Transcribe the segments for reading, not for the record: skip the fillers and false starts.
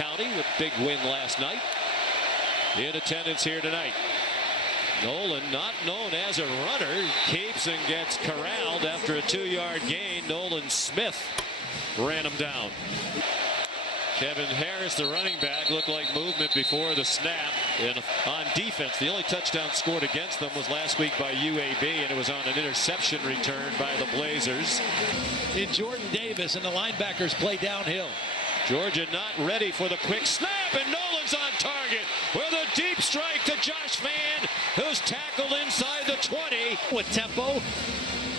County with a big win last night. In attendance here tonight. Nolan, not known as a runner, keeps and gets corralled after a 2-yard gain. Nolan Smith ran him down. Kevin Harris, the running back, looked like movement before the snap. And on defense, the only touchdown scored against them was last week by UAB, and it was on an interception return by the Blazers. In Jordan Davis, and the linebackers play downhill. Georgia not ready for the quick snap, and Nolan's on target with a deep strike to Josh Vann, who's tackled inside the 20. With tempo.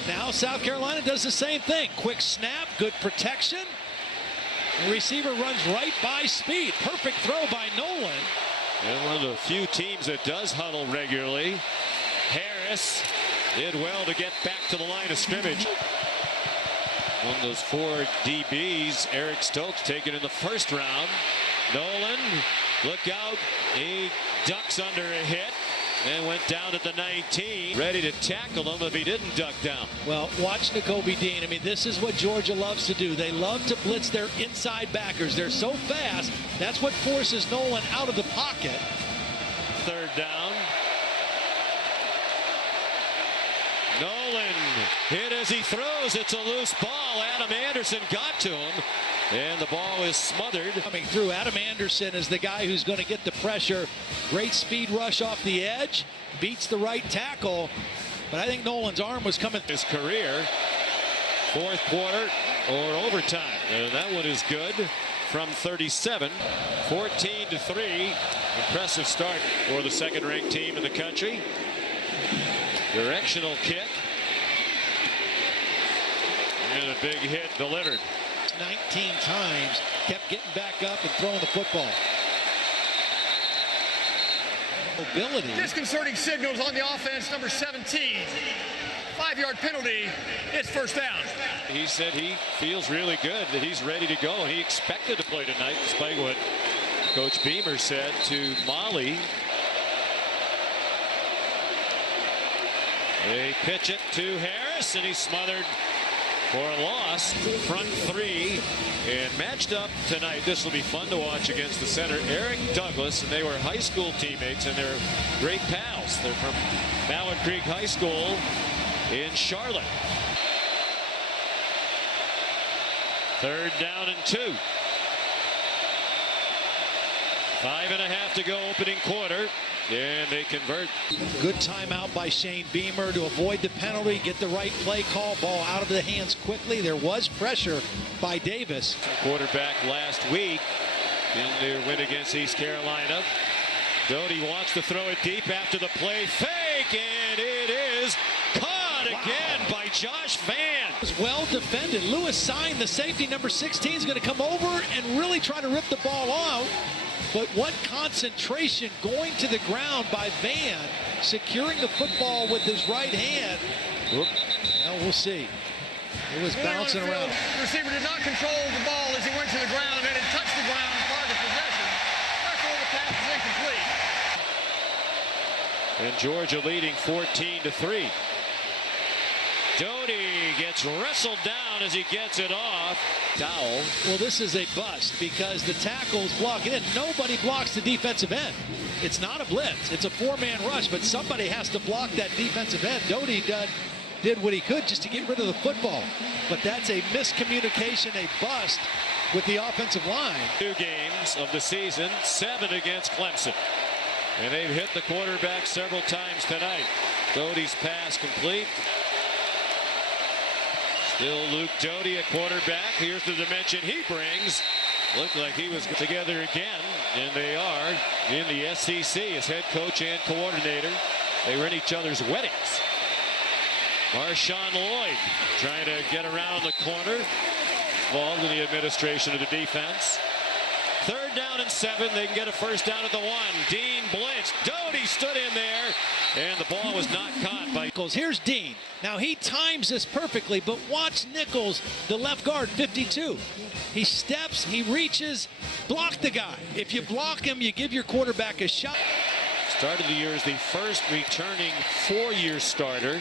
Now South Carolina does the same thing. Quick snap, good protection. The receiver runs right by speed. Perfect throw by Nolan. And one of the few teams that does huddle regularly. Harris did well to get back to the line of scrimmage. One of those 4 DBs, Eric Stokes, taken in the first round. Nolan, look out. He ducks under a hit and went down at the 19. Ready to tackle him if he didn't duck down. Well, watch Nakobe Dean. I mean, this is what Georgia loves to do. They love to blitz their inside backers. They're so fast. That's what forces Nolan out of the pocket. Third down. Nolan hit as he throws. It's a loose ball. Adam Anderson got to him, and the ball is smothered. Coming through, Adam Anderson is the guy who's going to get the pressure. Great speed rush off the edge. Beats the right tackle. But I think Nolan's arm was coming. His career, 4th quarter or overtime. And that one is good from 37. 14-3. Impressive start for the 2nd-ranked team in the country. Directional kick. And a big hit delivered. 19 times. Kept getting back up and throwing the football. Mobility. Disconcerting signals on the offense, number 17. 5-yard penalty. It's first down. He said he feels really good, that he's ready to go. He expected to play tonight, despite what Coach Beamer said to Molly. They pitch it to Harris, and he's smothered for a loss. Front 3 and matched up tonight. This will be fun to watch against the center, Eric Douglas, and they were high school teammates, and they're great pals. They're from Mallard Creek High School in Charlotte. 3rd down and 2. 5.5 to go, opening quarter. And they convert. Good timeout by Shane Beamer to avoid the penalty, get the right play call, ball out of the hands quickly. There was pressure by Davis. Quarterback last week in their win against East Carolina. Doty wants to throw it deep after the play fake, and it is caught again by Josh Vann. It was well defended. Lewis signed the safety, number 16, is going to come over and really try to rip the ball out. But what concentration going to the ground by Vann, securing the football with his right hand. Whoop. Well, we'll see. It was bouncing around. The receiver did not control the ball as he went to the ground, and it touched the ground prior to possession. Therefore, the pass is incomplete. And Georgia leading 14-3. Doty gets wrestled down as he gets it off. Dowell. Well, this is a bust because the tackle's blocking in. Nobody blocks the defensive end. It's not a blitz. It's a 4-man rush, but somebody has to block that defensive end. Doty did what he could just to get rid of the football. But that's a miscommunication, a bust with the offensive line. 2 games of the season, 7 against Clemson. And they've hit the quarterback several times tonight. Doty's pass complete. Still Luke Doty at quarterback. Here's the dimension he brings. Looked like he was together again, and they are in the SEC as head coach and coordinator. They were in each other's weddings. Marshawn Lloyd trying to get around the corner. Involved in the administration of the defense. 3rd down and 7. They can get a first down at the 1. Dean blitzed. Doty stood in there, and the ball was not caught by Nichols. Here's Dean. Now he times this perfectly, but watch Nichols, the left guard, 52. He steps, he reaches, block the guy. If you block him, you give your quarterback a shot. Started the year as the first returning 4-year starter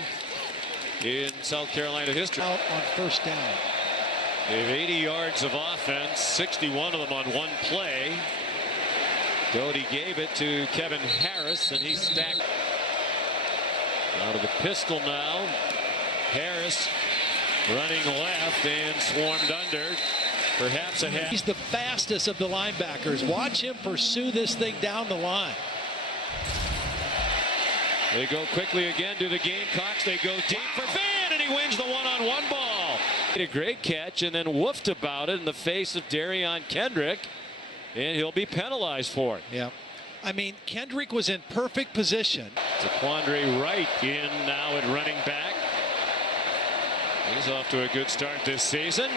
in South Carolina history. Out on first down. They have 80 yards of offense, 61 of them on one play. Doty gave it to Kevin Harris, and he stacked out of the pistol now. Harris running left and swarmed under. Perhaps a half. He's the fastest of the linebackers. Watch him pursue this thing down the line. They go quickly again to the Gamecocks. They go deep for Van, and he wins the one-on-one ball. A great catch, and then woofed about it in the face of Darion Kendrick, and he'll be penalized for it. Yeah. I mean, Kendrick was in perfect position. Taquandre Wright in now at running back. He's off to a good start this season.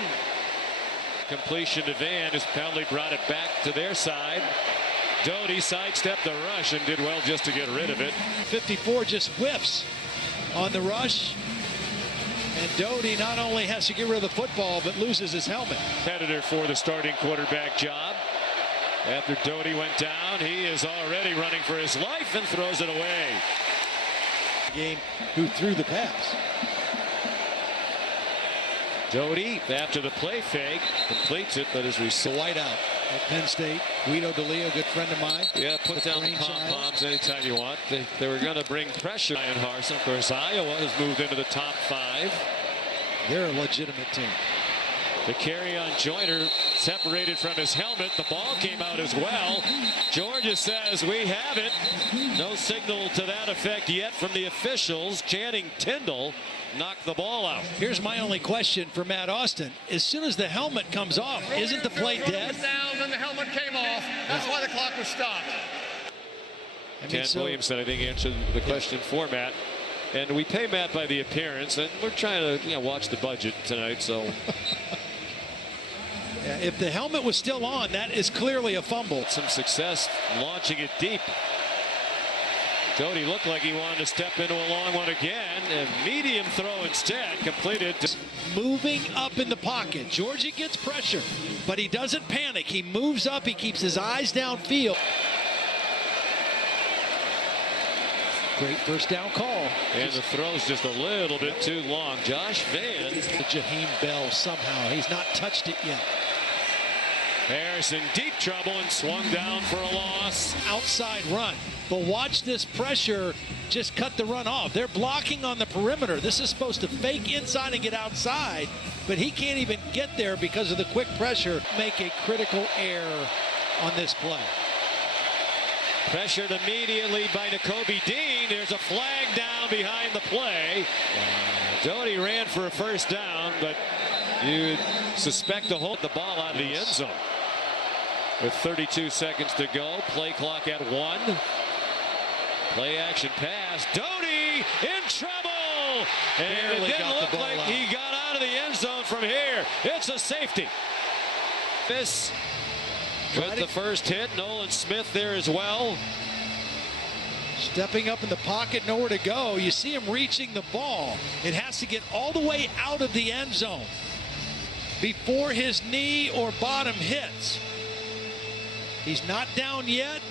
Completion to Van, his penalty brought it back to their side. Doty sidestepped the rush and did well just to get rid of it. 54 just whiffs on the rush. And Doty not only has to get rid of the football, but loses his helmet. Competitor for the starting quarterback job. After Doty went down, he is already running for his life and throws it away. Game who threw the pass. Doty, after the play fake, completes it, but as we saw, White out at Penn State. Guido DeLeo, good friend of mine. yeah, put down the pom-poms anytime you want. They were going to bring pressure on Harsin. Of course, Iowa has moved into the top 5. They're a legitimate team. The carry on Joyner separated from his helmet. The ball came out as well. Georgia says we have it. No signal to that effect yet from the officials. Channing Tindall knocked the ball out. Here's my only question for Matt Austin. As soon as the helmet comes off, isn't the play dead? Down, then the helmet came off. That's why the clock was stopped. Ken Williamson, I think, answered the question for Matt. And we pay Matt by the appearance, and we're trying to watch the budget tonight, so. Yeah, if the helmet was still on, that is clearly a fumble. Some success launching it deep. Doty looked like he wanted to step into a long one again. A medium throw instead, completed. Moving up in the pocket. Georgia gets pressure, but he doesn't panic. He moves up. He keeps his eyes downfield. Great first down call. And the throw's just a little bit too long. Josh Van. Jaheim Bell somehow. He's not touched it yet. Harris in deep trouble and swung down for a loss. Outside run. But watch this pressure just cut the run off. They're blocking on the perimeter. This is supposed to fake inside and get outside, but he can't even get there because of the quick pressure. Make a critical error on this play. Pressured immediately by Nakobe Dean. There's a flag down behind the play. Doty ran for a first down, but you'd suspect to hold the ball out of the end zone. With 32 seconds to go, play clock at 1. Play action pass. Doty in trouble! And it didn't look like he got out of the end zone from here. It's a safety. This with the first hit. Nolan Smith there as well. Stepping up in the pocket, nowhere to go. You see him reaching the ball. It has to get all the way out of the end zone before his knee or bottom hits. He's not down yet.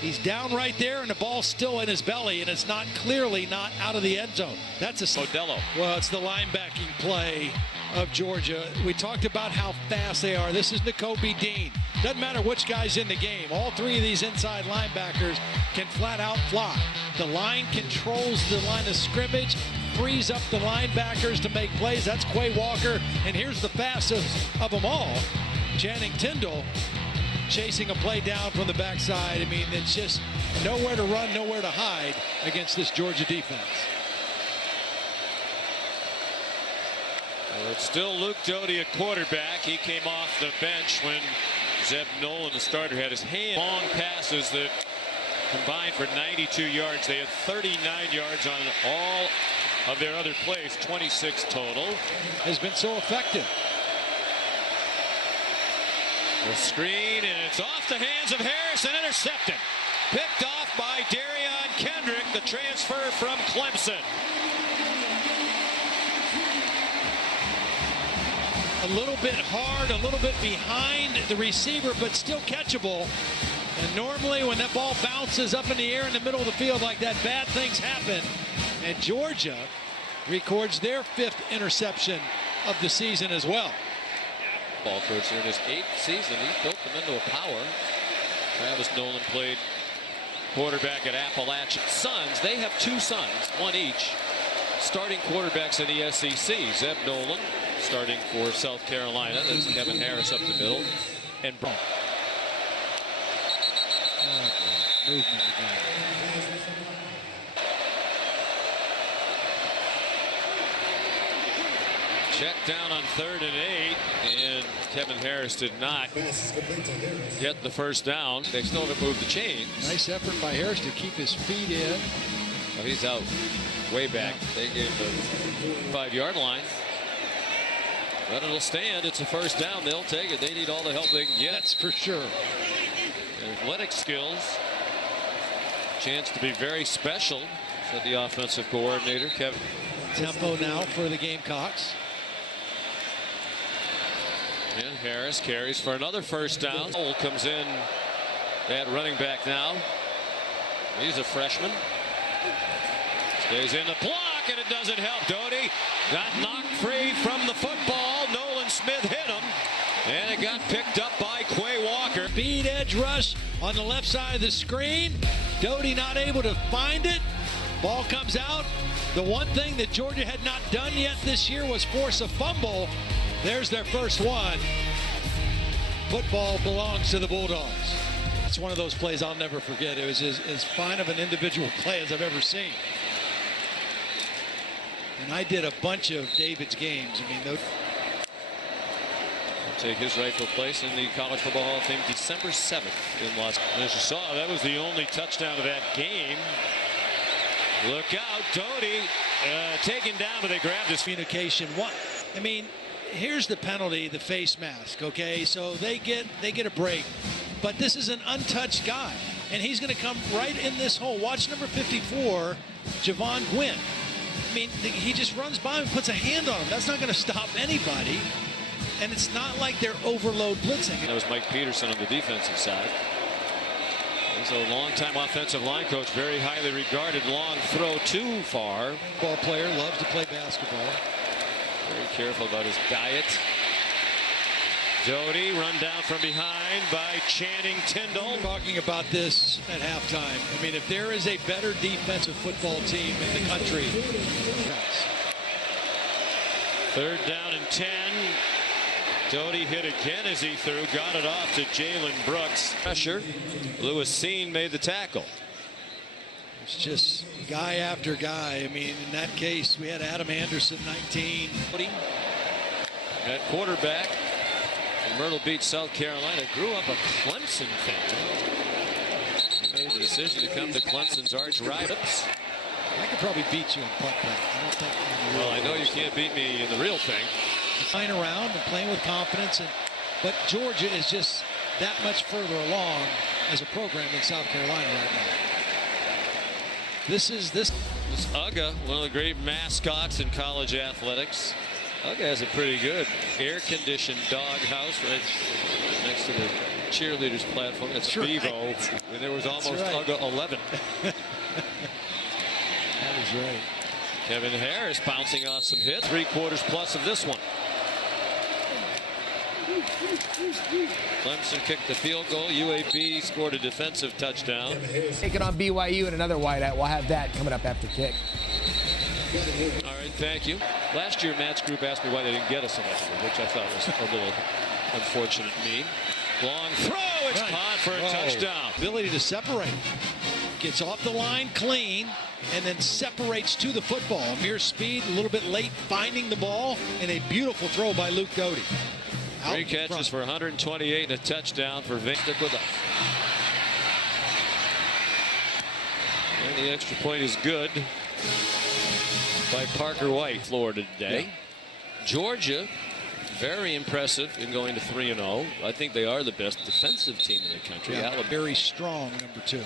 He's down right there, and the ball's still in his belly, and it's clearly not out of the end zone. That's a Modello. Well, it's the linebacking play of Georgia. We talked about how fast they are. This is Nakobe Dean. Doesn't matter which guy's in the game. All three of these inside linebackers can flat out fly. The line controls the line of scrimmage, frees up the linebackers to make plays. That's Quay Walker. And here's the fastest of them all, Channing Tindall, chasing a play down from the backside. I mean, it's just nowhere to run, nowhere to hide against this Georgia defense. Well, it's still Luke Doty at quarterback. He came off the bench when Zeb Nolan, the starter, had his hand. Long passes that combined for 92 yards. They had 39 yards on all of their other plays, 26 total. Has been so effective. The screen, and it's off the hands of Harris and intercepted. Picked off by Darion Kendrick, the transfer from Clemson. A little bit hard, a little bit behind the receiver, but still catchable. And normally when that ball bounces up in the air in the middle of the field like that, bad things happen. And Georgia records their 5th interception of the season as well. Ball coach in his 8th season. He built them into a power. Travis Nolan played quarterback at Appalachian. Sons, they have 2 sons, one each, starting quarterbacks in the SEC. Zeb Nolan starting for South Carolina. That's Kevin Harris up the middle. And Brown. Movement again. Check down on 3rd and 8, and Kevin Harris did not get the first down. They still haven't moved the chains. Nice effort by Harris to keep his feet in. Oh, he's out way back. They gave the 5-yard line. But it'll stand. It's a first down. They'll take it. They need all the help they can get. That's for sure. Athletic skills. Chance to be very special, said the offensive coordinator, Kevin. Tempo now for the Gamecocks. And Harris carries for another first down. Cole comes in at running back now. He's a freshman. Stays in the block, and it doesn't help. Doty got knocked free from the football. Nolan Smith hit him, and it got picked up by Quay Walker. Speed edge rush on the left side of the screen. Doty not able to find it. Ball comes out. The one thing that Georgia had not done yet this year was force a fumble. There's their first one. Football belongs to the Bulldogs. It's one of those plays I'll never forget. It was as fine of an individual play as I've ever seen. And I did a bunch of David's games. I mean, those. Take his rightful place in the College Football Hall of Fame December 7th in Las Vegas. As you saw, that was the only touchdown of that game. Look out, Doty taken down, but they grabbed his Communication. What? I mean, here's the penalty, the face mask. Okay, so they get a break, but this is an untouched guy, and he's going to come right in this hole. Watch number 54, Javon Gwynn. I mean, he just runs by and puts a hand on him. That's not going to stop anybody. And it's not like they're overload blitzing. That was Mike Peterson on the defensive side. He's a longtime offensive line coach, very highly regarded. Long throw too far. Ball player, loves to play basketball. Very careful about his diet. Doty run down from behind by Channing Tindall. Talking about this at halftime. I mean, if there is a better defensive football team in the country. 3rd down and 10. Doty hit again as he threw, got it off to Jalen Brooks. Pressure. Lewis Seen made the tackle. It's just guy after guy. I mean, in that case, we had Adam Anderson, 19. At quarterback from Myrtle Beach, South Carolina, grew up a Clemson fan. He made the decision to come to Clemson's arch rivals. I could probably beat you in punt back. I don't think. Well, I know you can't beat me in the real thing. Flying around and playing with confidence, but Georgia is just that much further along as a program than South Carolina right now. This UGA, one of the great mascots in college athletics. UGA has a pretty good air-conditioned doghouse right next to the cheerleaders platform. It's a Bevo, and there was almost UGA 11. That is right. Kevin Harris bouncing off some hits. 3/4 plus of this one. Clemson kicked the field goal. UAB scored a defensive touchdown. Taking on BYU and another whiteout. We'll have that coming up after kick. All right, thank you. Last year, Matt's group asked me why they didn't get us an extra, which I thought was a little unfortunate. Long throw. It's caught for a touchdown. Ability to separate. Gets off the line clean and then separates to the football. Mere speed, a little bit late finding the ball, and a beautiful throw by Luke Doty. 3 catches for 128 and a touchdown for Vic. Stick with it. And the extra point is good by Parker White, Florida today. Yeah. Georgia, very impressive in going to 3-0. I think they are the best defensive team in the country. Yeah, very strong, number 2.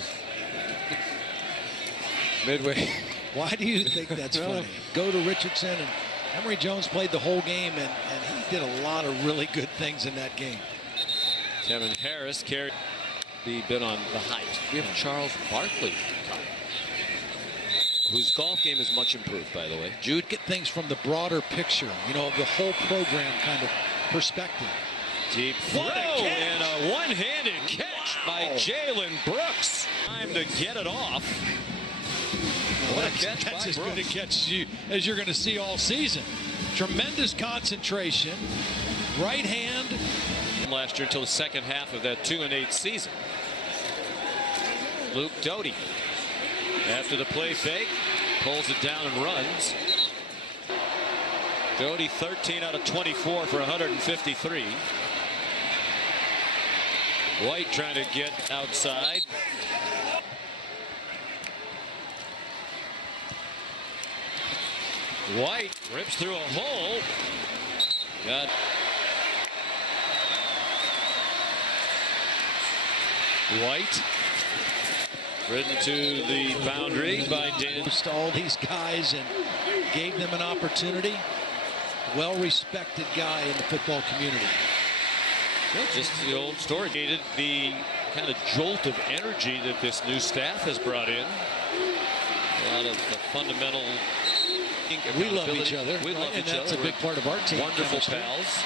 Midway. Why do you think that's funny? Go to Richardson, and Emory Jones played the whole game, and he did a lot of really good things in that game. Kevin Harris carried the bit on the height. We have Charles Barkley, whose golf game is much improved, by the way. Jude, get things from the broader picture, you know, the whole program kind of perspective. Deep throw and a one-handed catch by Jalen Brooks. Time to get it off. What a catch by That's as Brooks. good a catch as you're going to see all season. Tremendous concentration. Right hand. Last year until the second half of that 2-8 season. Luke Doty, after the play fake, pulls it down and runs. Doty 13 out of 24 for 153. White trying to get outside. White rips through a hole. Got White ridden to the boundary by Dan. To all these guys and gave them an opportunity. Well-respected guy in the football community. Just the old story. The kind of jolt of energy that this new staff has brought in. A lot of the fundamental. We love each other. We love and each that's other. a big part of our team. Wonderful chemistry. pals.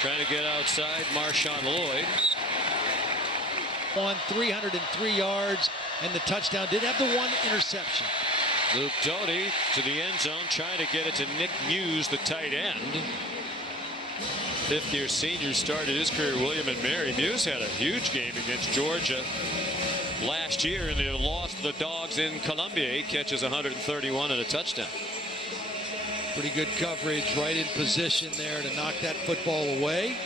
Trying to get outside Marshawn Lloyd. On 303 yards and the touchdown. Did have the one interception. Luke Doty to the end zone, trying to get it to Nick Muse, the tight end. Fifth-year senior started his career, William and Mary. Muse had a huge game against Georgia last year, and they lost the Dogs in Columbia. He catches 131 and a touchdown. Pretty good coverage, right in position there to knock that football away.